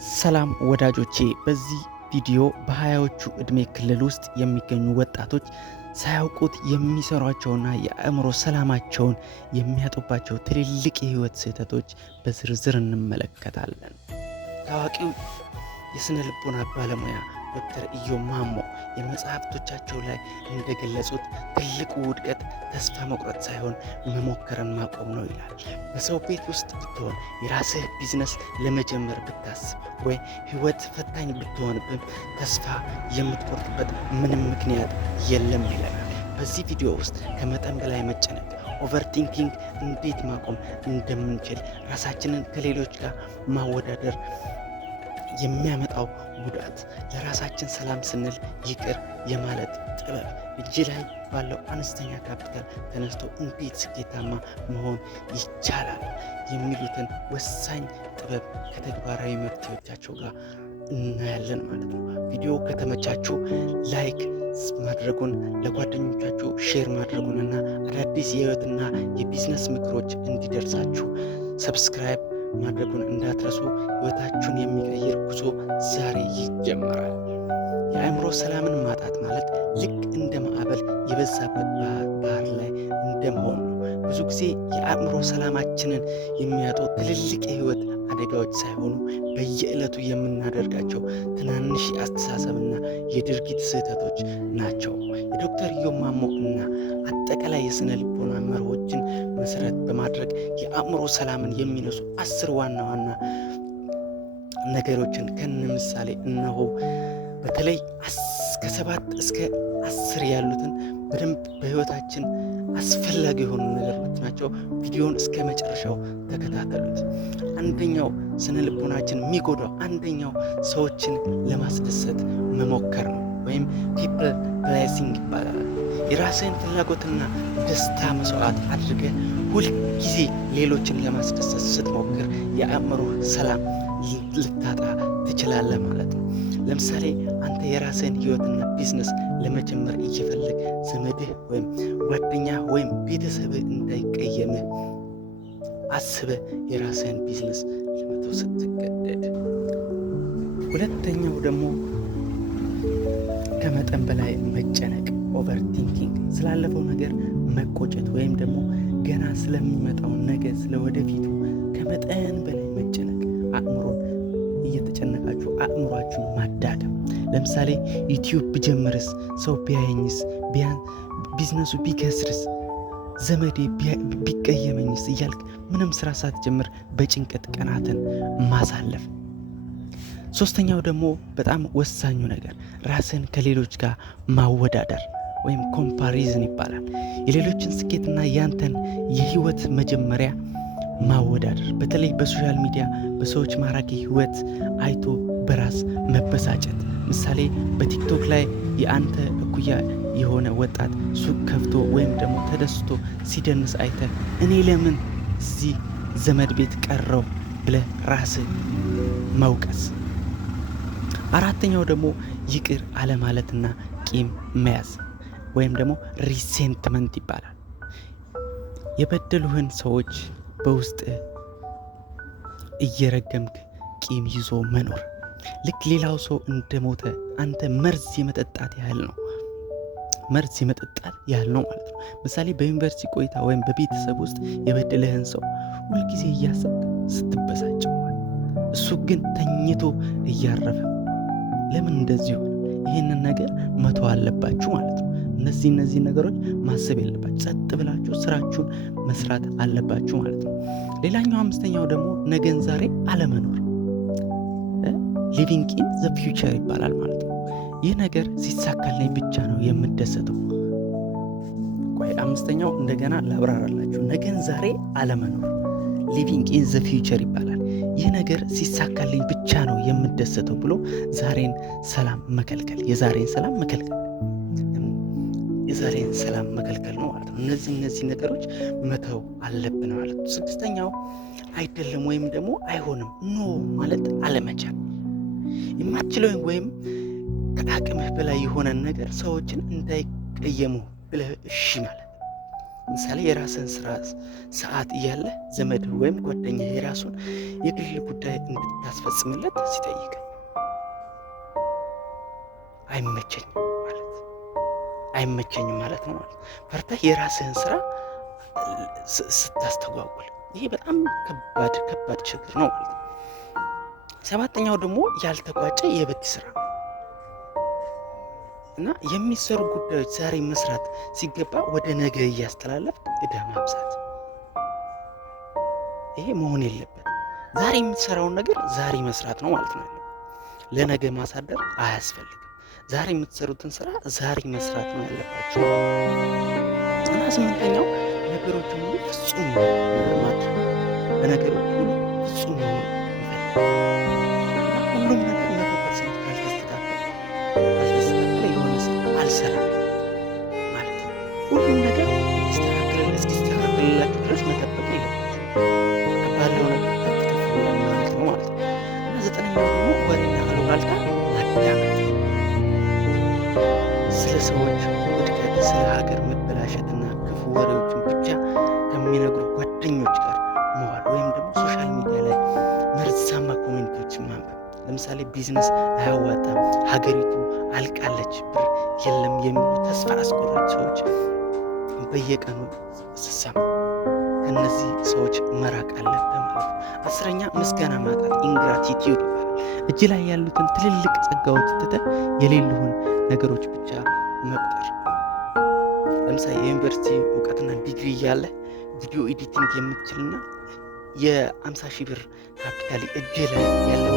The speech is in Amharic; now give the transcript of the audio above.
ሰላም ወዳጆቼ፣ በዚህ ቪዲዮ በሀያዎቹ ዕድሜ ክልል ውስጥ የሚገኙ ወጣቶች ሳያውቁት የሚሰሯቸውና የአእምሮ ሰላማቸውን የሚያጡባቸው ትልልቅ የህይወት ስህተቶች በዝርዝር እንመለከታለን። ታዋቂው የስነ ልቦና ባለሙያ ዶክተር ኢዮብ ማሞ የመጽሐፍቶቻቸው ላይ እንደገለጹት ትልቁ ውድቀት ተስፋ መቁረጥ ሳይሆን መሞከርን ማቆም ነው ይላል። በሰው ቤት ውስጥ ብትሆን፣ የራስህ ቢዝነስ ለመጀመር ብታስብ፣ ወይ ህይወት ፈታኝ ብትሆንብም ተስፋ የምትቆርጥበት ምንም ምክንያት የለም ይለናል። በዚህ ቪዲዮ ውስጥ ከመጠን በላይ መጨነቅ፣ ኦቨርቲንኪንግ እንዴት ማቆም እንደምንችል፣ ራሳችንን ከሌሎች ጋር ማወዳደር የሚያመጣው ጉዳት፣ ለራሳችን ሰላም ስንል ይቅር የማለት ጥበብ፣ እጅ ላይ ባለው አነስተኛ ካፒታል ተነስቶ እንዴት ስኬታማ መሆን ይቻላል የሚሉትን ወሳኝ ጥበብ ከተግባራዊ መፍትሄዎቻቸው ጋር እናያለን ማለት ነው። ቪዲዮ ከተመቻችሁ ላይክ ማድረጉን፣ ለጓደኞቻችሁ ሼር ማድረጉንና አዳዲስ የህይወትና የቢዝነስ ምክሮች እንዲደርሳችሁ ሰብስክራይብ ማድረጉን እንዳትረሱ። ህይወታችሁን የሚቀይር ጉዞ ዛሬ ይጀምራል። የአእምሮ ሰላምን ማጣት ማለት ልክ እንደ ማዕበል የበዛበት ባህር ላይ እንደመሆን ነው። ብዙ ጊዜ የአእምሮ ሰላማችንን የሚያጡ ትልልቅ የህይወት አደጋዎች ሳይሆኑ በየዕለቱ የምናደርጋቸው ትናንሽ የአስተሳሰብና የድርጊት ስህተቶች ናቸው። የዶክተር ኢዮብ ማሞ እና አጠቃላይ የስነ ልቦና መርሆችን መሰረት በማድረግ የአእምሮ ሰላምን የሚነሱ 10 ዋና ዋና ነገሮችን ከነ ምሳሌ እነሆ። በተለይ ከ7 እስከ 10 ያሉትን በደንብ በህይወታችን አስፈላጊ የሆኑ ነገሮች ናቸው። ቪዲዮውን እስከ መጨረሻው ተከታተሉት። አንደኛው ስነ ልቦናችን የሚጎዳው አንደኛው ሰዎችን ለማስደሰት መሞከር ነው፣ ወይም ፒፕል ፕሌሲንግ ይባላል። የራስህን ፍላጎትና ደስታ መስዋዕት አድርገህ ሁልጊዜ ሌሎችን ለማስደሰት ስትሞክር የአእምሮ ሰላም ልታጣ ትችላለህ ማለት ነው። ለምሳሌ አንተ የራስህን ህይወትና ቢዝነስ ለመጀመር እየፈለግ ዘመድህ ወይም ጓደኛ ወይም ቤተሰብህ እንዳይቀየምህ አስበህ የራስህን ቢዝነስ ለመተው ስትገደድ። ሁለተኛው ደግሞ ከመጠን በላይ መጨነቅ፣ ኦቨርቲንኪንግ፣ ስላለፈው ነገር መቆጨት ወይም ደግሞ ገና ስለሚመጣው ነገር ስለወደፊቱ ከመጠን በላይ መጨነቅ፣ አእምሮን እየተጨነቃችሁ አእምሯችሁን ማዳከም። ለምሳሌ ዩቲዩብ ብጀምርስ፣ ሰው ቢያየኝስ፣ ቢዝነሱ ቢከስርስ፣ ዘመዴ ቢቀየመኝስ እያልክ ምንም ስራ ሳትጀምር በጭንቀት ቀናትን ማሳለፍ። ሶስተኛው ደግሞ በጣም ወሳኙ ነገር ራስን ከሌሎች ጋር ማወዳደር ወይም ኮምፓሪዝን ይባላል። የሌሎችን ስኬትና ያንተን የህይወት መጀመሪያ ማወዳደር፣ በተለይ በሶሻል ሚዲያ በሰዎች ማራኪ ህይወት አይቶ በራስ መበሳጨት። ምሳሌ በቲክቶክ ላይ የአንተ እኩያ የሆነ ወጣት ሱቅ ከፍቶ ወይም ደግሞ ተደስቶ ሲደንስ አይተ እኔ ለምን እዚህ ዘመድ ቤት ቀረው ብለህ ራስህ መውቀስ። አራተኛው ደግሞ ይቅር አለማለትና ቂም መያዝ ወይም ደግሞ ሪሴንትመንት ይባላል። የበደሉህን ሰዎች በውስጥ እየረገምክ ቂም ይዞ መኖር ልክ ሌላው ሰው እንደሞተ አንተ መርዝ የመጠጣት ያህል ነው ማለት ነው። ምሳሌ በዩኒቨርሲቲ ቆይታ ወይም በቤተሰብ ውስጥ የበደለህን ሰው ሁልጊዜ እያሰብክ ስትበሳጭው፣ እሱ ግን ተኝቶ እያረፈ ለምን እንደዚህ ሆነ? ይህንን ነገር መተው አለባችሁ ማለት ነው። እነዚህ ነገሮች ማሰብ የለባችሁ፣ ጸጥ ብላችሁ ስራችሁን መስራት አለባችሁ ማለት ነው። ሌላኛው አምስተኛው ደግሞ ነገን ዛሬ አለመኖር፣ ሊቪንግ ኢን ዘ ፊውቸር ይባላል ማለት ነው። ይህ ነገር ሲሳካልኝ ብቻ ነው የምደሰተው። ቆይ አምስተኛው እንደገና ላብራራላችሁ። ነገን ዛሬ አለመኖር፣ ሊቪንግ ኢን ዘ ፊውቸር ይባላል። ይህ ነገር ሲሳካልኝ ብቻ ነው የምደሰተው ብሎ ዛሬን ሰላም መከልከል፣ የዛሬን ሰላም መከልከል ነው ማለት ነው። እነዚህ ነገሮች መተው አለብን ማለት ነው። ስድስተኛው አይደለም ወይም ደግሞ አይሆንም ኖ ማለት አለመቻል። የማትችለው ወይም ከአቅምህ በላይ የሆነን ነገር ሰዎችን እንዳይቀየሙ ብለህ እሺ ማለት ምሳሌ የራስህን ስራ ሰዓት እያለ ዘመድ ወይም ጓደኛ የራሱን የግል ጉዳይ እንድታስፈጽምለት ሲጠይቅ አይመቸኝም ማለት ነው ማለት ፈርተህ የራስህን ስራ ስታስተጓጉል ይሄ በጣም ከባድ ችግር ነው ማለት ነው። ሰባተኛው ደግሞ ያልተቋጨ የቤት ስራ እና የሚሰሩ ጉዳዮች ዛሬ መስራት ሲገባ ወደ ነገ እያስተላለፍ ዕዳ ማብዛት። ይሄ መሆን የለበት። ዛሬ የምትሰራውን ነገር ዛሬ መስራት ነው ማለት ነው። ለነገ ማሳደር አያስፈልግም። ዛሬ የምትሰሩትን ስራ ዛሬ መስራት ነው ያለባቸው። እና ስምንተኛው ነገሮችን ሁሉ ፍጹም ማድረግ። በነገሮች ሁሉ ፍጹም መሆን ይፈልጋል። ሁሉም ነገር 100% ካልተስተካከለ የሆነ ስራ አልሰራም ማለት ነው። ሁሉም ነገር እስኪስተካከልላችሁ ድረስ መጠበቅ የለባችሁ። ባለው ነገር ተፍተፍ ማለት ነው ማለት ነው። እና ዘጠነኛው ደግሞ ወሬና አሉባልታ ማዳመጥ። ስለ ሰዎች ውድቀት፣ ስለ ሀገር መበላሸትና ክፉ ወሬዎችን ብቻ ከሚነግሩ ጓደኞች ጋር መዋል ወይም ደግሞ ሶሻል ሚዲያ ላይ መርዛማ ኮሜንቶችን ማንበብ። ለምሳሌ ቢዝነስ አያዋጣም፣ ሀገሪቱ አልቃለች፣ ብር የለም የሚሉ ተስፋ አስቆራጭ ሰዎች በየቀኑ ስሰማ ከነዚህ ሰዎች መራቅ አለብህ ማለት ነው። 10ኛ ምስጋና ማጣት ኢንግራቲቲዩድ ይባላል። እጅ ላይ ያሉትን ትልልቅ ጸጋዎች ትተህ የሌሉህን ነገሮች ብቻ መቁጠር። ለምሳሌ የዩኒቨርሲቲ እውቀትና ዲግሪ እያለ ቪዲዮ ኤዲቲንግ የምትችልና የ50,000 ብር ካፒታል እጅ ላይ ያለው